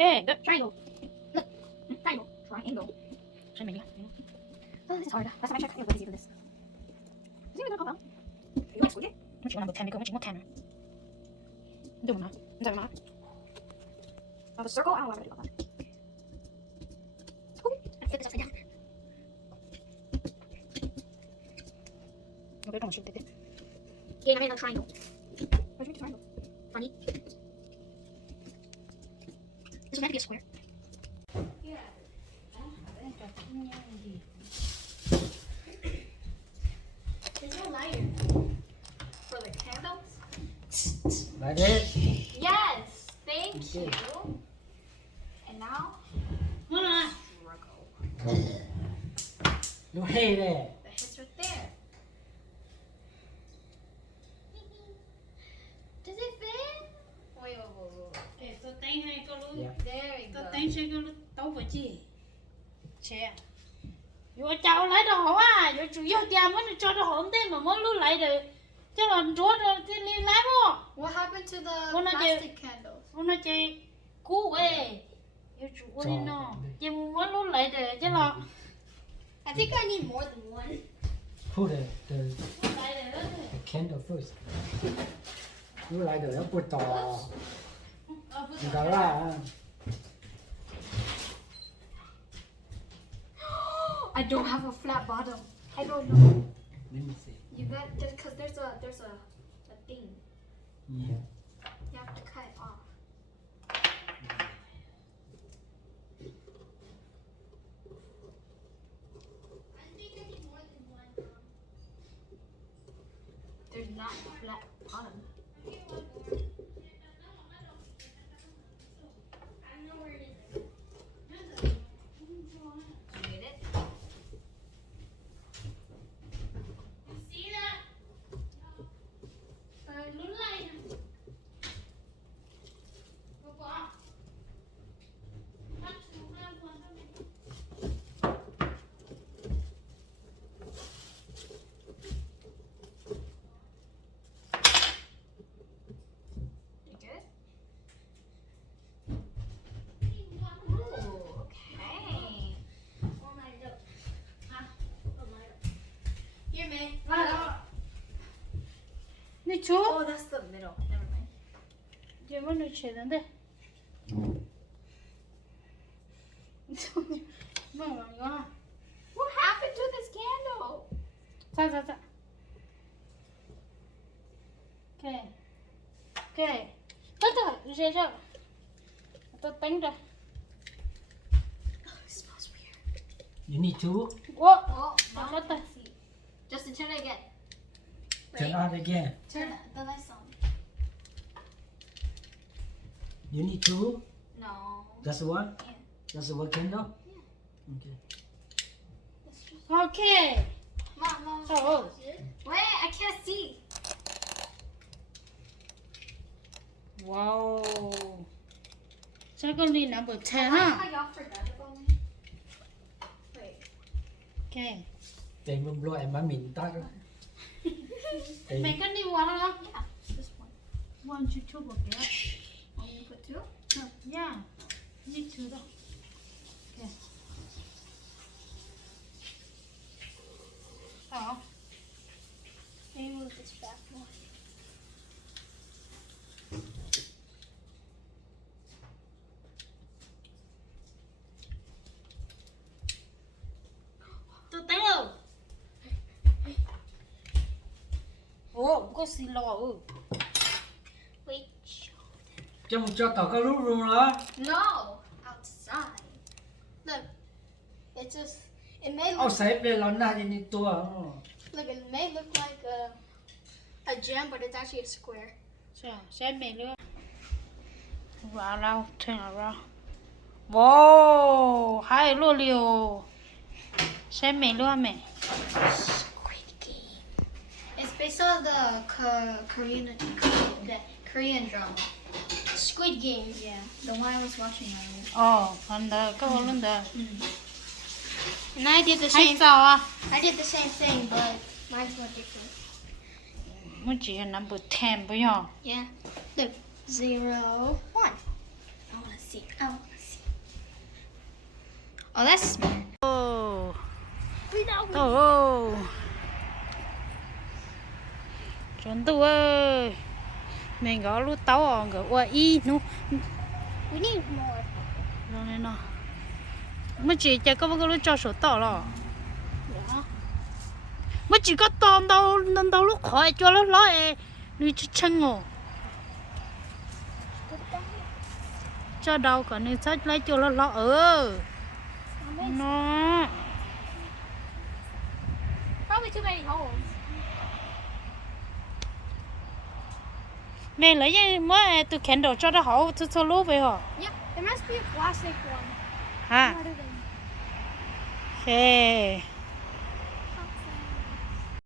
Okay, good. Triangle. Look. Triangle. Triangle. Triangle. Oh, this is hard. Last time I checked, it was easy for this. Is it gonna pop out? You want to squeeze it? What you want to go? What you want to do now? Is that enough? Oh, the circle? I don't know what to do about that. Oh, I flip this upside down. Okay, don't shoot it. Okay, now I made another triangle. Where'd you make the triangle? Funny. This one had to be a square. There's no lighter for the candles. Like it? Yes, thank you. And now, struggle. Nó hê đây. The head's right there. Does it fit? Wait. tôi đánh hai con luôn Dạ. There you tôi go. đánh hai con luôn tao phải chi chè vừa cháu lấy đồ hổ à vừa chủ yếu tiền mới cho đồ hổ thế mà mới lúc lấy được cho là chúa rồi thì lấy không What happened to the Well, not plastic candles? hôm nay chị cú ấy vừa chủ đi nó chị mới lúc lấy được chứ là I think I need more than one. Put the lúc lấy được đó candle first. Nó lại được nó bột tỏ. ờ Người ta ra. I don't have a flat bottom. I don't know. Let me see. You got because there's a thing. Yeah. You have to cut it off. There's not a flat bottom. You get it? You good? Ooh, okay. Here, May. đi chú Oh, that's the middle. Never mind. chị mới nói chuyện đến đây mà ngon What happened to this candle? Dạ. Ok. Tất cả, dễ chưa? Tôi tính rồi. Oh, it smells weird. You need two. Ủa, Oh, That's now what I the- can see. Justin, turn it again. Turn on again. Turn the lights on. You need two. No. Just one. Yeah. Just one candle. Okay. Let's just... ok. Mom. Oh. Wait, I can't see. Wow. Sao con đi nằm bờ chè I ha? like how y'all forgot about me. Wait. Ok. Chạy mâm lo em bán mình tắt. Mày con đi vào đó. Yeah, this one. One, two, two, một cái. Want me to put two? Yeah. Đi two đó. Ok. Đó. Let me move this back more. Tôi tính rồi. Ủa, có xì lò ừ. Wait. Cho tao có lúc luôn đó. No, outside. Look, it just it may Ông look sẽ về lần nào đi tua. look it may look like a gem, but it's actually a square. Sao, xem mày nữa. Vào đâu, turn around. Wow, hai lô liều. Xem mày luôn mày. Squid Game. It's based on the Korean drama. Squid Game. Yeah, the one I was watching earlier. Ồ, phần đó, có hồ lên đó. And I did the Hay same. sao à? I did the same thing, but mine's more different. Mới chỉ là number 10 bây giờ. Yeah. Look, 0, 1. I wanna see. Oh, that's smart. Ồ, We know. ồ. Chuẩn tu ơi. Mình có lúc tao ở cái ua y nu. We need more. Rồi này nó. Mới chỉ cho có lúc cho số tao rồi. Mới chỉ có tao đâu lúc khỏi cho nó nói nuôi chút chân ngô. Cho đâu cả nên sách lấy cho nó lo nó Probably too many holes. mẹ lấy cái mới từ kén đầu cho nó hậu từ số lúa về hả Yeah, there must be a plastic one. ha Rather than ok